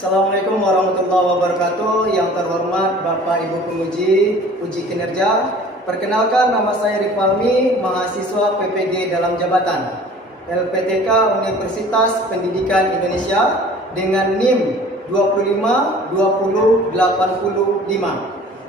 Assalamualaikum warahmatullahi wabarakatuh. Yang terhormat Bapak Ibu penguji uji kinerja, perkenalkan nama saya Rifalmi, mahasiswa PPG dalam jabatan LPTK Universitas Pendidikan Indonesia dengan NIM 252085.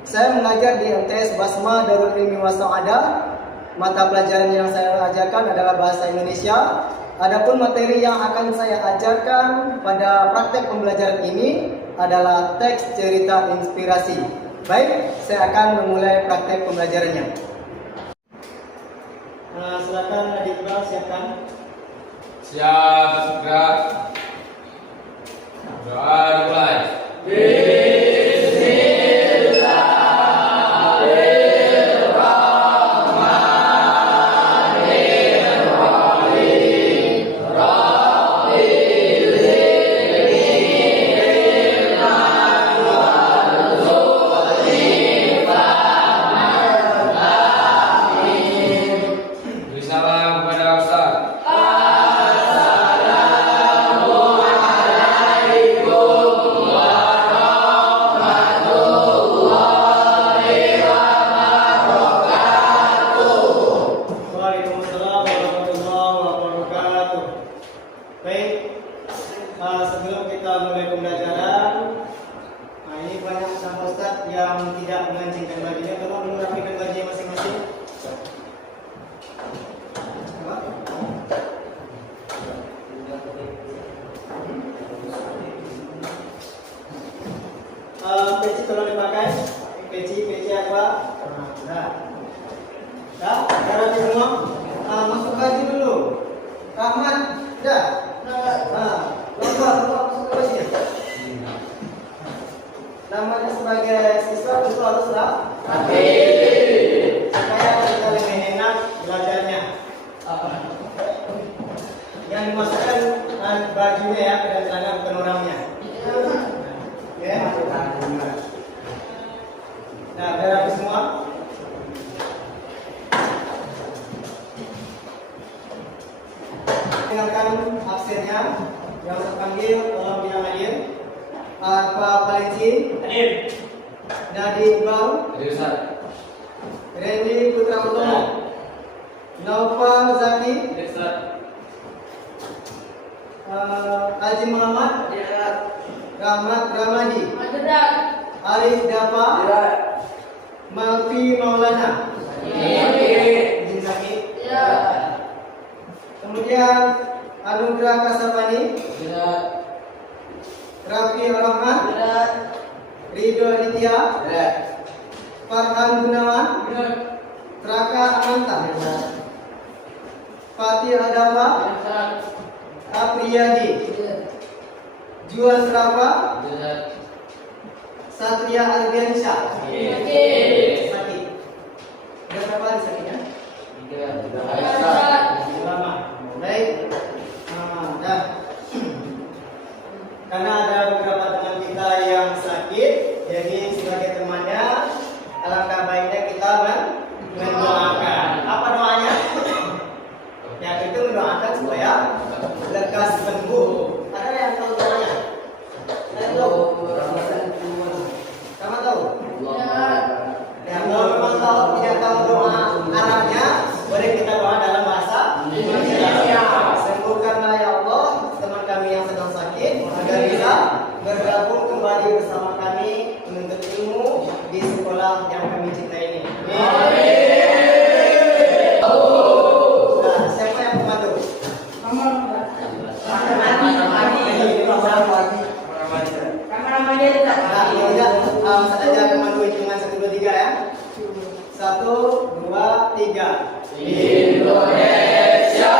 Saya mengajar di MTS Basma Darul Ilmi Wasa'adah. Mata pelajaran yang saya ajarkan adalah bahasa Indonesia. Adapun materi yang akan saya ajarkan pada praktek pembelajaran ini adalah teks cerita inspirasi. Baik, saya akan memulai praktek pembelajarannya. Silakan Adik Iqbal, siapkan. Siap, gerak. Doa dimulai. Sebelum kita mulai pembelajaran, ini banyak sama Ustaz yang tidak mengancingkan bajunya. Tolong merapikan bajunya masing-masing. Peci tolong dipakai. Peci apa? Dah, rapi semua. Masuk baju dulu. Rahmat, dah. Masuk ke bajunya. Namanya sebagai siswa itu haruslah rapi supaya kita lebih enak belajarnya. Yang dimasukkan bajunya ya, dan celana bukan orangnya. Oke. Nah, biar rapi semua. Dengarkan absennya. Yang saya panggil tolong dinamain. Pak Palinci, Hadir. Nadi Iqbal, Hadir Ustaz. Randy Putra Utomo, Naufal Zaki, Hadir Ustaz. Haji Muhammad, Rahmat Ramadi, Arif Dafa, Malfi Maulana, Zaki. Kemudian Anugrah Kasabani, Rafi Rahman, Ridho Aditya, Farhan Gunawan, Traka Amanta, Fatih Adafa, Apriyadi, Juan Rafa, Satria Ardiansyah. Sakit. Berapa hari sakitnya? 3 lama. Baik. Dah. Karena ada beberapa teman kita yang sakit, jadi sebagai temannya, alangkah baiknya kita mendoakan. Apa doanya? Ya, itu mendoakan supaya lekas sembuh. Ada yang tahu doanya? Saya tahu. Sama tahu? Ya, kalau memang tahu tidak tahu doa Arabnya, boleh kita doa dalam bahasa Indonesia. Sembuhkanlah ya Allah teman kami yang sedang sakit agar bisa bergabung kembali bersama kami menuntut ilmu di sekolah yang kami cintai ini. Nah, siapa yang membantu? Saya aja pemandu hitungan 1, 2, 3 ya. 1, 2, 3. Indonesia.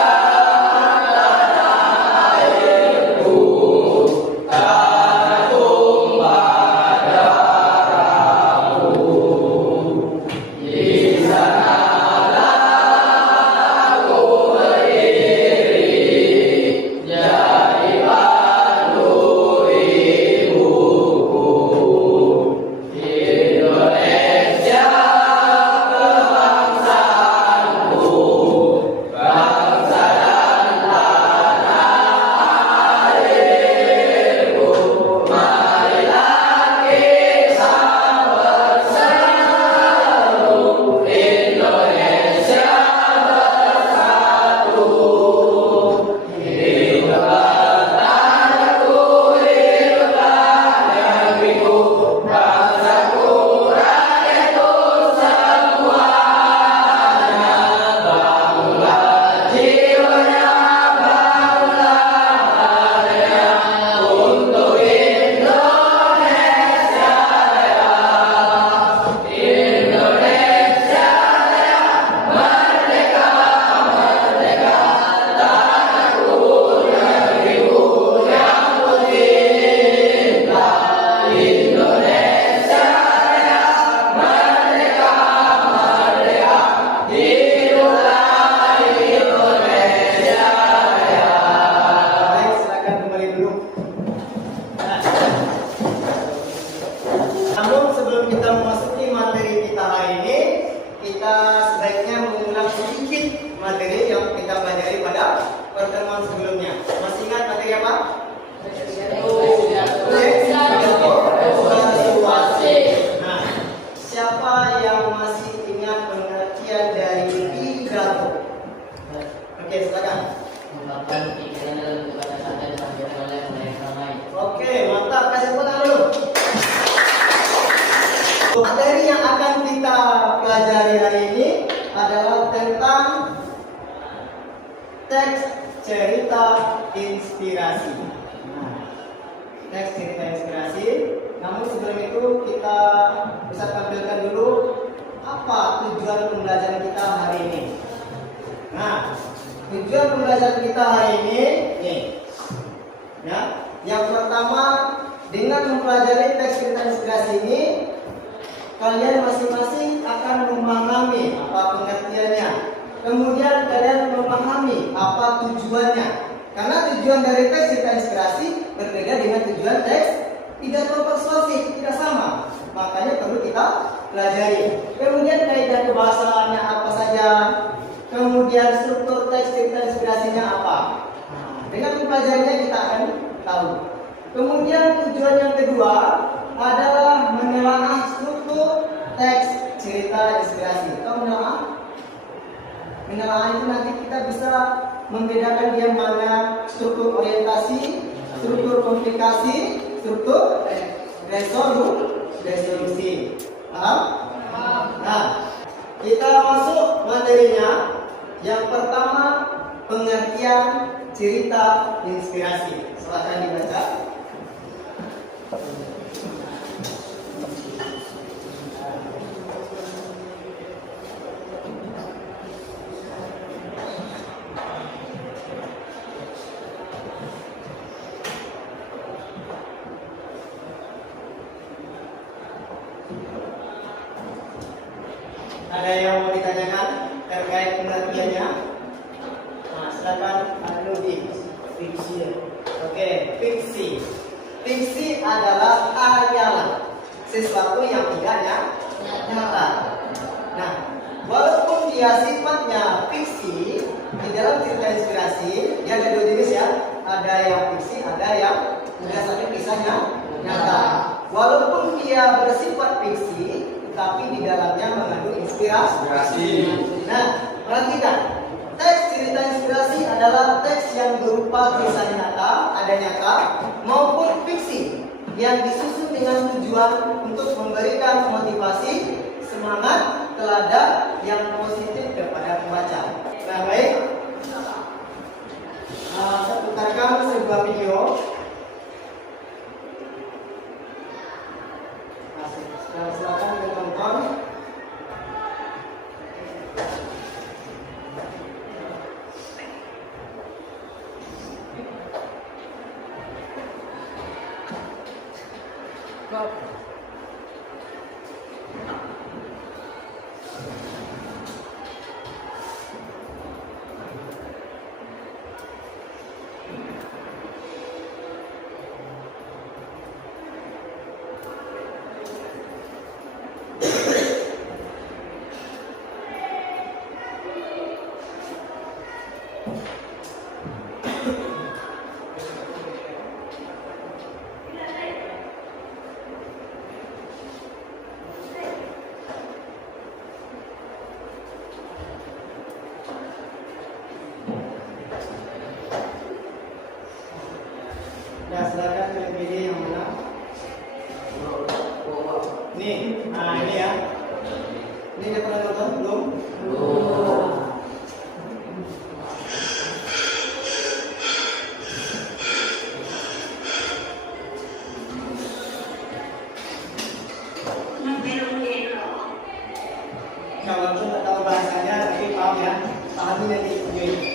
teks cerita inspirasi. Namun sebelum itu kita bisa tampilkan dulu apa tujuan pembelajaran kita hari ini. Nah, tujuan pembelajaran kita hari ini nih. Ya, yang pertama, dengan mempelajari teks cerita inspirasi ini, kalian masing-masing akan memahami apa pengertiannya. Kemudian kalian memahami apa tujuannya. Karena tujuan dari teks cerita inspirasi berbeda dengan tujuan teks pidato persuasif, tidak sama. Makanya perlu kita pelajari. Kemudian kaidah kebahasaannya apa saja. Kemudian struktur teks cerita inspirasinya apa. Nah, dengan mempelajarinya kita akan tahu. Kemudian tujuan yang kedua adalah menelaah struktur teks cerita inspirasi. Tahu menelaah? Menelaah itu nanti kita bisa membedakan dia mana struktur orientasi, struktur komplikasi, struktur resolusi. Paham? Nah, kita masuk materinya. Yang pertama, pengertian cerita inspirasi. Silakan dibaca. Ada yang mau ditanyakan terkait pengertiannya? Nah, silakan Anudi. Fiksi. Oke, fiksi. Fiksi adalah hayalan, sesuatu yang tidak nyata. Nah, walaupun dia sifatnya fiksi, di dalam cerita inspirasi, dia ada dua jenis ya. Ada yang fiksi, ada yang berdasarkan kisahnya nyata. Walaupun dia bersifat fiksi, tapi di dalamnya mengandung inspirasi. Nah, perhatikan. Teks cerita inspirasi adalah teks yang berupa kisah nyata, ada nyata, maupun fiksi yang disusun dengan tujuan untuk memberikan motivasi, semangat, teladan yang positif kepada pembaca. Nah, baik. Saya putarkan sebuah video. Silakan ditonton. Nah, silakan pilih yang mana? Nih, nah ini ya. Ini udah pernah nonton belum? Belum. Kalau nggak tahu bahasanya, tapi paham ya. Pahami nanti video ini.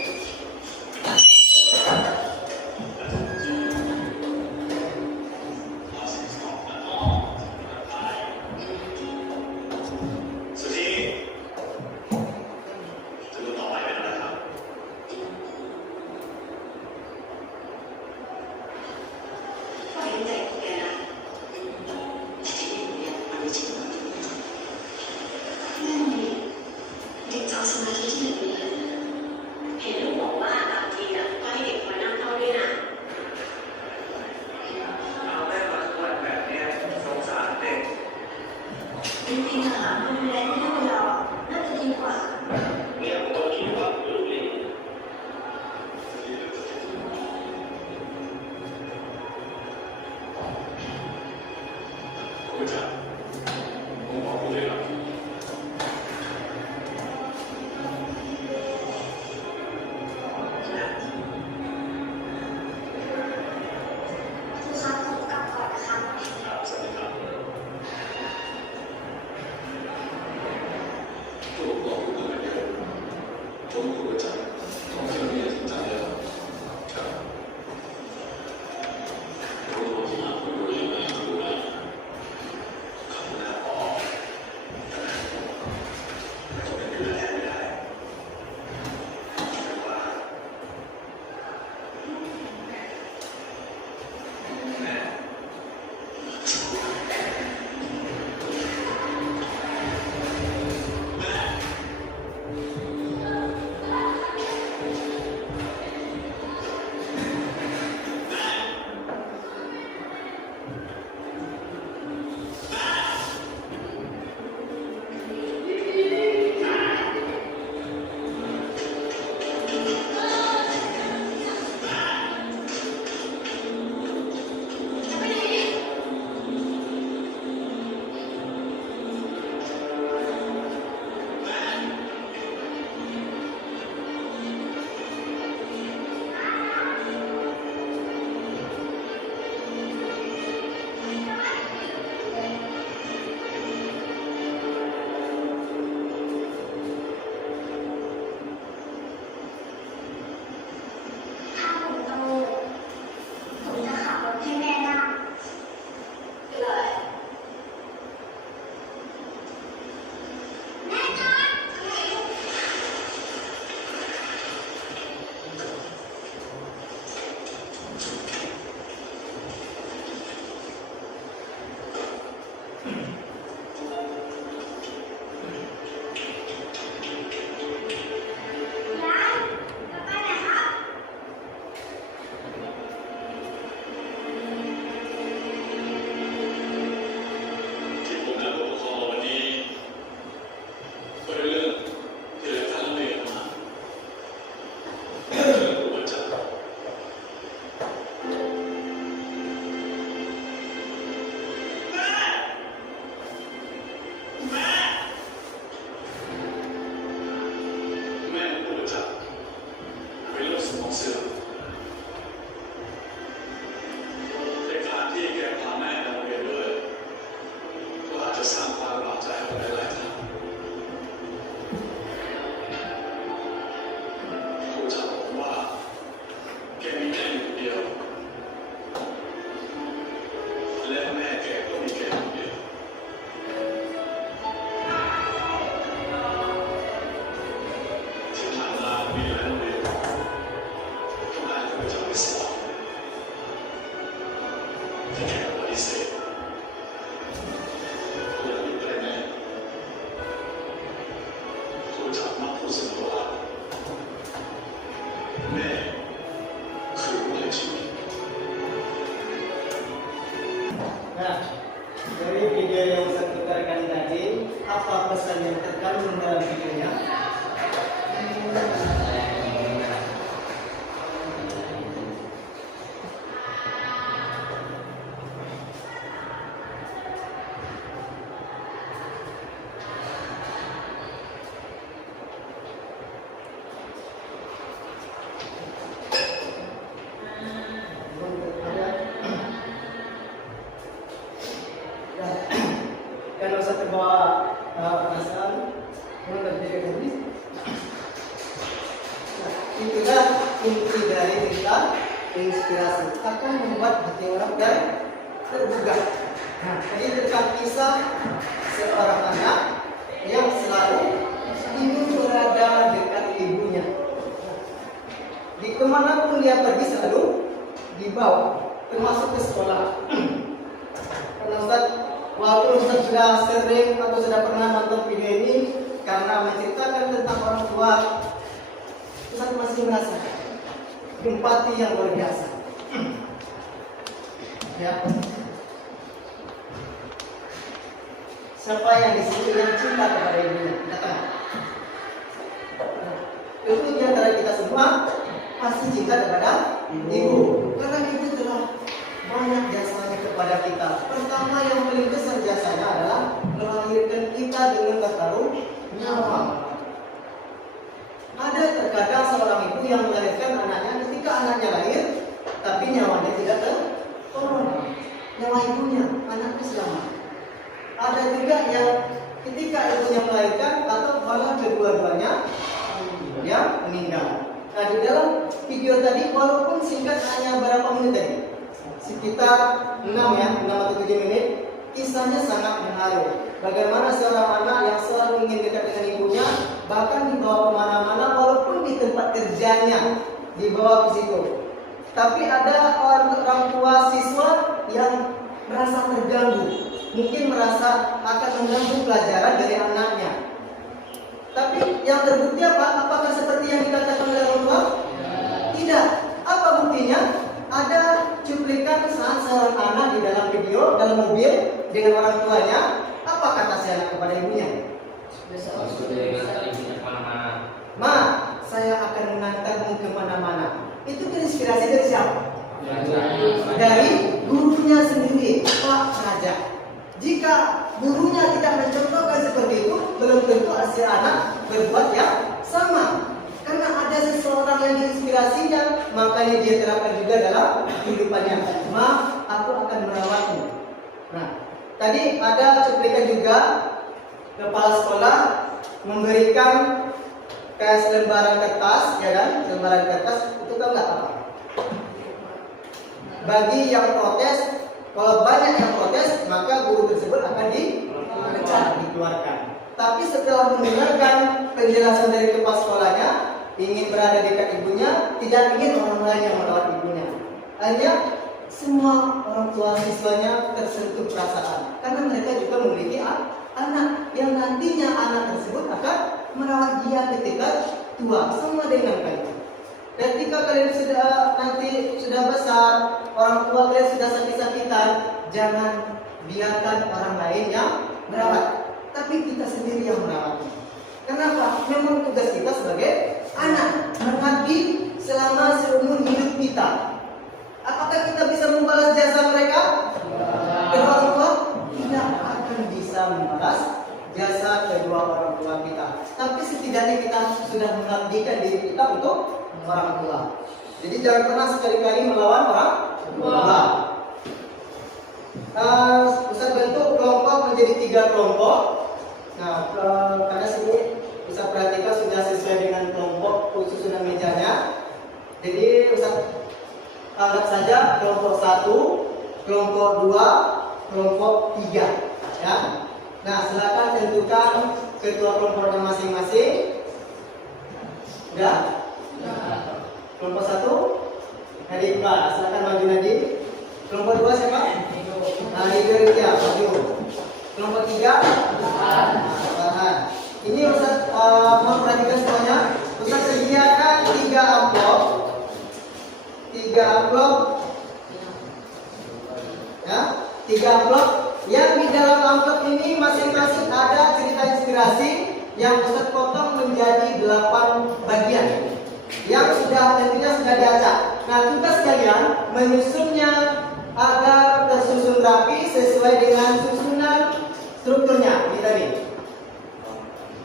Nah, dari video yang saya putarkan tadi, apa pesan yang terkandung dalam videonya? Kalau saya terbawa perasaan, menurut diri kami, itulah inti dari cerita inspirasi akan membuat hati orang tergugah. Nah, jadi tentang kisah seorang anak yang selalu ingin berada dekat ibunya. Di kemanapun dia pergi selalu dibawa, termasuk ke sekolah. Karena walaupun Ustaz sudah sering atau sudah pernah nonton video ini, karena menceritakan tentang orang tua, Ustaz masih merasa empati yang luar biasa. Ya. Siapa yang di sini yang cinta kepada ibunya? Katakan. Tentu di antara kita semua pasti cinta kepada ibu, karena ibu telah banyak jasanya kepada kita. Pertama yang paling besar jasanya adalah melahirkan kita dengan bertaruh nyawa. Ada terkadang seorang ibu yang melahirkan anaknya, ketika anaknya lahir, tapi nyawanya tidak tertolong. Nyawa ibunya, anaknya selamat. Ada juga yang ketika ibunya melahirkan atau malah kedua-duanya yang meninggal. Nah, di dalam video tadi, walaupun singkat hanya berapa menit tadi, sekitar 6 atau 7 menit, kisahnya sangat menarik. Bagaimana seorang anak yang selalu ingin dekat dengan ibunya, bahkan dibawa kemana-mana, walaupun di tempat kerjanya dibawa ke situ. Tapi ada orang tua siswa yang merasa terganggu, mungkin merasa akan mengganggu pelajaran dari anaknya. Tapi yang terbukti apa? Apakah seperti yang dikatakan oleh orang tua? Tidak. Apa buktinya? Ada cuplikan saat seorang anak di dalam video itu dalam mobil dengan orang tuanya, apa kata si anak kepada ibunya? Ma, saya akan mengantarmu kemana-mana. Itu terinspirasi dari siapa? Dari gurunya sendiri, Pak Raja. Jika gurunya tidak mencontohkan seperti itu, belum tentu si anak berbuat yang sama. Karena ada seseorang yang diinspirasinya, makanya dia terapkan juga dalam kehidupannya. Ma, aku akan merawatmu. Nah, tadi ada cuplikan juga kepala sekolah memberikan kayak selembaran kertas, ya kan? Selembaran kertas itu kan nggak apa. Bagi yang protes, kalau banyak yang protes, maka guru tersebut akan dipecat, dikeluarkan. Tapi setelah mendengarkan penjelasan dari kepala sekolahnya, ingin berada dekat ibunya, tidak ingin orang lain yang merawat ibunya. Hanya semua orang tua siswanya tersentuh perasaan, karena mereka juga memiliki anak yang nantinya anak tersebut akan merawat dia ketika tua, sama dengan kalian. Ketika kalian sudah besar, orang tua kalian sudah sakit-sakitan, jangan biarkan orang lain yang merawat, tapi kita sendiri yang merawatnya. Kenapa? Memang tugas kita sebagai anak mengabdi selama seumur hidup kita. Apakah kita bisa membalas jasa mereka? Kedua orang tua tidak akan bisa membalas jasa kedua orang tua kita. Tapi setidaknya kita sudah mengabdikan diri kita untuk orang tua. Jadi jangan pernah sekali-kali melawan orang tua. Ustaz bentuk kelompok menjadi 3 kelompok. Nah, karena sini Ustaz perhatikan sudah sesuai dengan kelompok susunan mejanya. Jadi Ustaz anggap saja kelompok 1, kelompok 2, kelompok 3, ya. Nah, silakan tentukan ketua kelompoknya masing-masing. Sudah? Kelompok 1 Nadi Iqbal, silakan maju Nadi. Kelompok 2 siapa? Nadi Geria, maju. Kelompok 3 Farhan. Ini Ustaz memperhatikan semuanya. Ustaz sediakan 3 amplop. 3 amplop. Ya, 3 amplop. Yang di dalam amplop ini masing-masing ada cerita inspirasi yang Ustaz potong menjadi 8 bagian. Yang tentunya sudah diacak. Nah, tugas kalian menyusunnya agar tersusun rapi sesuai dengan susunan strukturnya. Ini tadi.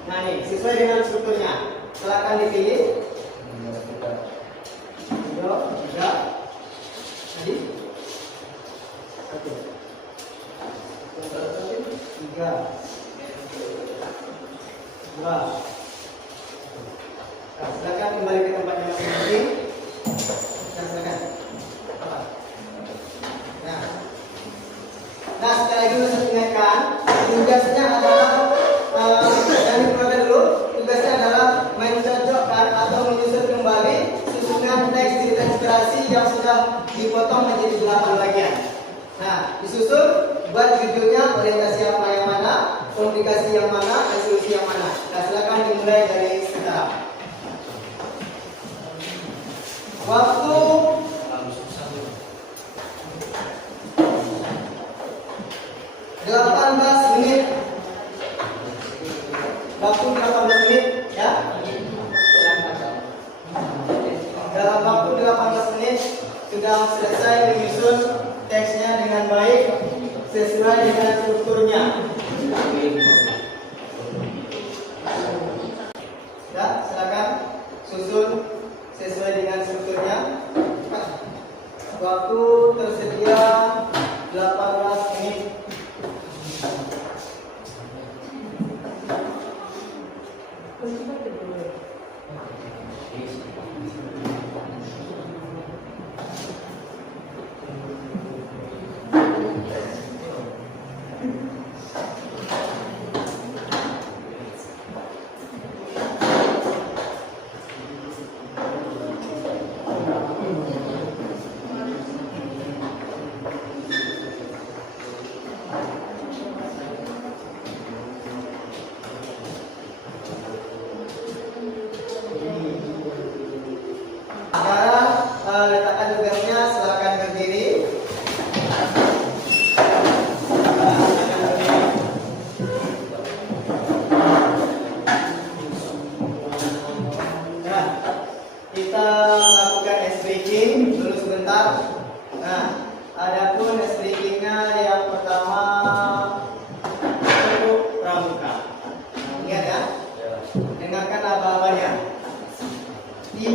Nah, ini sesuai dengan strukturnya. Silakan dipilih. 3. Tadi 1. 3. 2. Nah, silakan kembali ke tempatnya masing-masing. Nah, silakan. Nah, sekali lagi saya ingatkan, tugasnya adalah dari keluarga dulu. Tugasnya adalah mencocokkan atau menyusun kembali susunan teks cerita inspirasi yang sudah dipotong menjadi 8 bagian. Nah, disusun, buat judulnya orientasi yang mana, komunikasi yang mana, resolusi yang mana. Nah, silakan dimulai dari sekarang. Waktu 18 menit. Waktu 18 menit, ya. Dalam waktu 18 menit sudah selesai menyusun teksnya dengan baik sesuai dengan strukturnya. Ya, silakan susun sesuai dengan strukturnya. Waktu tersedia 18 menit.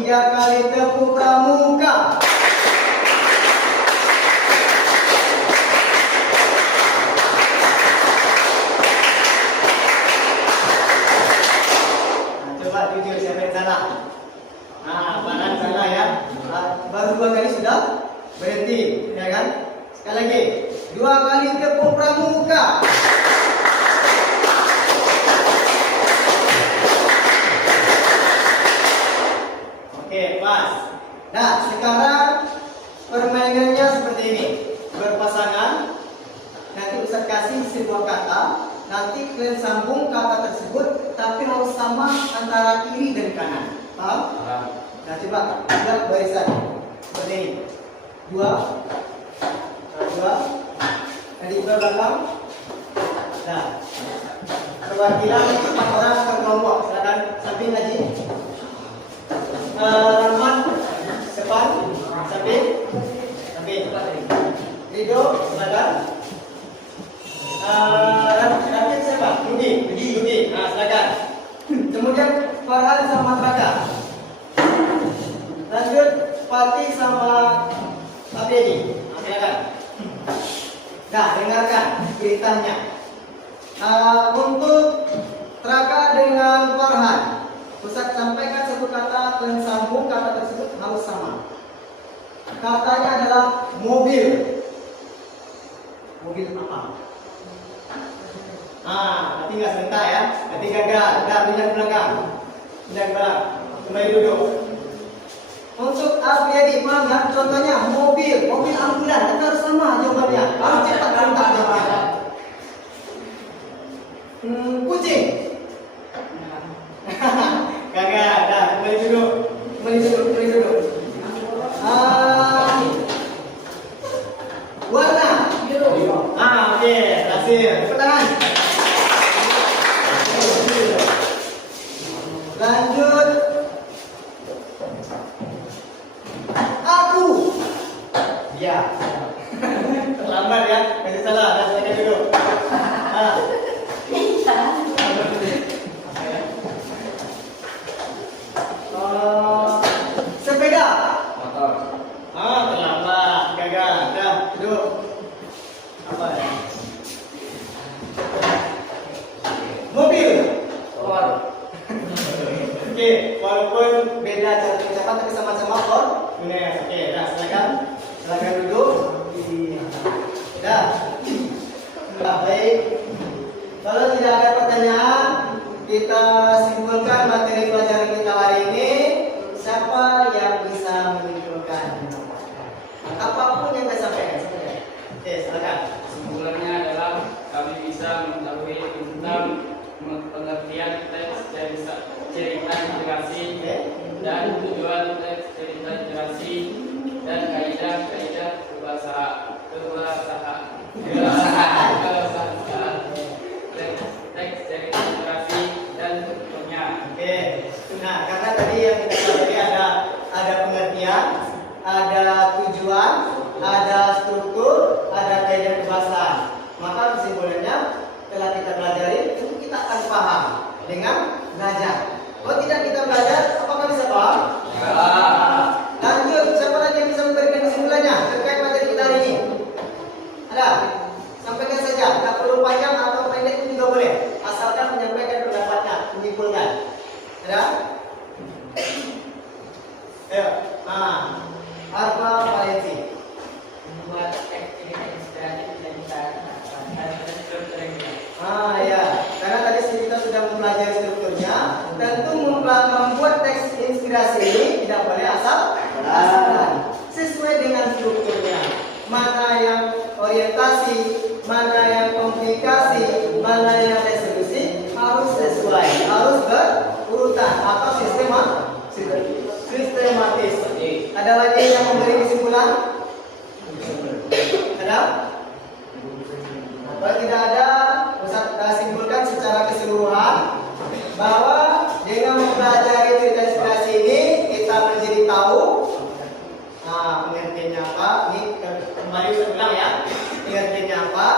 3 kali tepuk pramuka. Nah, coba jujur siapa yang salah. Nah, badan salah ya. Baru 2 kali sudah berhenti, ya kan? Sekali lagi, 2 kali tepuk pramuka. Oke, pas. Nah, sekarang permainannya seperti ini. Berpasangan. Nanti Ustaz kasih sebuah kata. Nanti kalian sambung kata tersebut, tapi harus sama antara kiri dan kanan. Paham? Nah, coba buat barisan seperti ini. 2, 2. Nanti ke belakang. Nah, perwakilan 4 orang per kelompok. Silakan samping Haji. Rahman, depan, samping. Ridho, silakan. Rafiq siapa? Yudi. Nah, silakan. Kemudian Farhan sama Traka. Lanjut Fatih sama Abedi. Nah, silakan. Nah, dengarkan ceritanya. Untuk Traka dengan Farhan, Ustaz sampaikan satu kata dan sambung kata tersebut harus sama. Katanya adalah mobil. Mobil apa? Nanti nggak sebentar ya. Nanti gagal. Udah pindah ke belakang. Kembali duduk. Untuk Abiyadi, paham ya? Contohnya mobil ambulan. Kita harus sama jawabannya. Harus cepat sebentar jawabannya. Kucing. Gagal. Dah, kembali duduk. Warna biru. Oke, berhasil. Tepuk tangan. Lanjut. Aku. Ya. Terlambat ya. Kasih salah. Dah, silakan duduk. Sepeda. Motor. Terlambat. Gagal. Dah, duduk. Apa ya? Mobil. Oke, walaupun beda cara pengucapan tapi sama-sama benar. Oke, dah silakan duduk. Dah. Baik. Kalau tidak ada pertanyaan, kita simpulkan materi pelajaran kita hari ini. Siapa yang bisa menyimpulkan? Apapun yang saya sampaikan. Oke, silakan. Kesimpulannya adalah kami bisa mengetahui tentang pengertian teks cerita integrasi dan tujuan teks cerita integrasi dan kaidah-kaidah kebahasaan teks cerita integrasi dan bentuknya. Oke. Nah, karena tadi yang kita pelajari ada pengertian, ada tujuan, ada struktur, ada kaidah kebahasaan. Maka kesimpulannya telah kita pelajari, tentu kita akan paham dengan belajar. Kalau tidak kita belajar, apakah bisa paham? Ya. Lanjut, siapa lagi yang bisa memberikan kesimpulannya terkait materi kita hari ini? Ada? Sampaikan saja, tak perlu panjang atau pendek pun juga boleh, asalkan menyampaikan pendapatnya, menyimpulkan. Ada? Ayo, apa Valensi? Membuat teks cerita inspirasi bisa Ya, karena tadi kita sudah mempelajari strukturnya. Tentu membuat teks inspirasi ini tidak boleh asal-asalan. Sesuai dengan strukturnya. Mana yang orientasi, mana yang komplikasi, mana yang resolusi harus sesuai, harus berurutan atau sistematis. Ada lagi yang memberi kesimpulan? Ada? Kalau tidak ada, Ustaz simpulkan secara keseluruhan bahwa dengan mempelajari cerita inspirasi ini kita menjadi tahu pengertiannya apa. Ini kembali saya ulang ya, pengertiannya apa,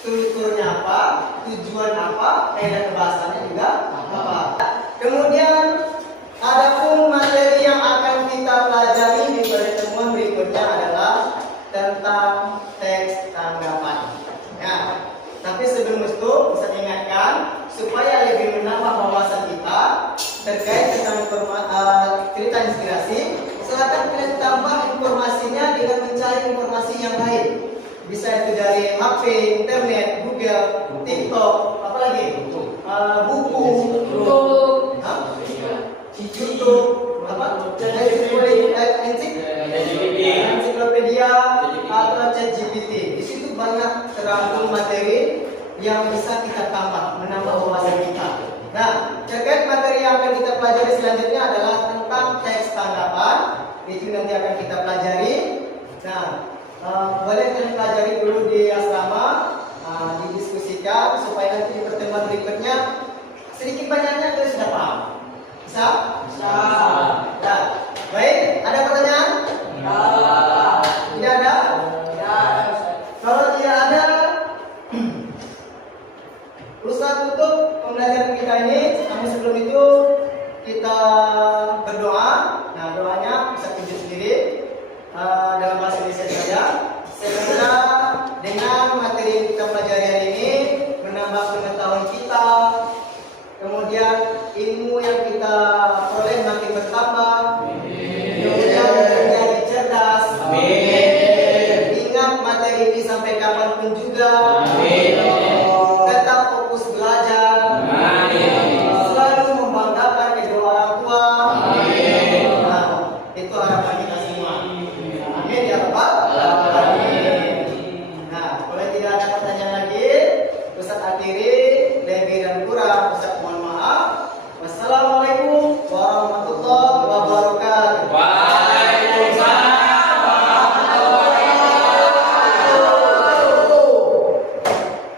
strukturnya apa, tujuan apa, kaidah kebahasannya juga apa. Kemudian Adapun materi yang akan kita pelajari di pertemuan berikutnya adalah tentang teks tanggapan. Nah, tapi sebelum itu bisa diingatkan supaya lebih menambah wawasan kita terkait tentang cerita inspirasi. Silakan kalian tambah informasinya dengan mencari informasi yang lain. Bisa itu dari HP, internet, Google, TikTok, apa lagi? Buku, YouTube, apa? Ensiklopedia atau ChatGPT. Di situ banyak terangkum materi yang bisa kita tambah, menambah wawasan kita. Nah, terkait materi yang akan kita pelajari selanjutnya adalah tentang teks tanggapan. Itu nanti akan kita pelajari. Nah, boleh kalian pelajari dulu di asrama, didiskusikan supaya nanti di pertemuan berikutnya sedikit banyaknya kalian sudah paham. Bisa? Bisa. Nah, baik. Ada pertanyaan? Tidak ada? Kalau tidak ada, Ustaz tutup pembelajaran kita ini. Namun sebelum itu kita berdoa. Nah, doanya bisa tunjuk sendiri dalam bahasa Indonesia saja. Semoga dengan materi yang kita pelajari hari ini menambah pengetahuan kita, kemudian ilmu yang kita peroleh makin bertambah, kemudian menjadi cerdas. Ingat materi ini sampai kapanpun juga. Tetap fokus belajar. Selalu membanggakan kedua orang tua. Nah, itu harapan kita semua. Amin ya Rabbal alamin. Nah, kalau tidak ada pertanyaan lagi, Ustaz akhiri.